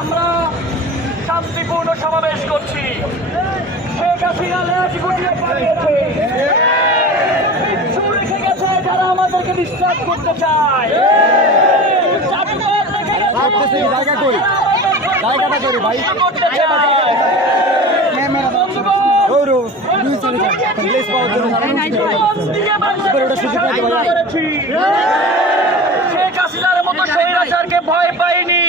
আমরা শান্তিপূর্ণ সমাবেশ করছি। শেখ হাসিনা লেজ গুটিয়ে পালিয়েছে, পিছু রেখে গেছে যারা আমাদেরকে ডিস্টার্ব করতে চায়। শেখ হাসিনার মতো স্বৈরাচারকে ভয় পাইনি।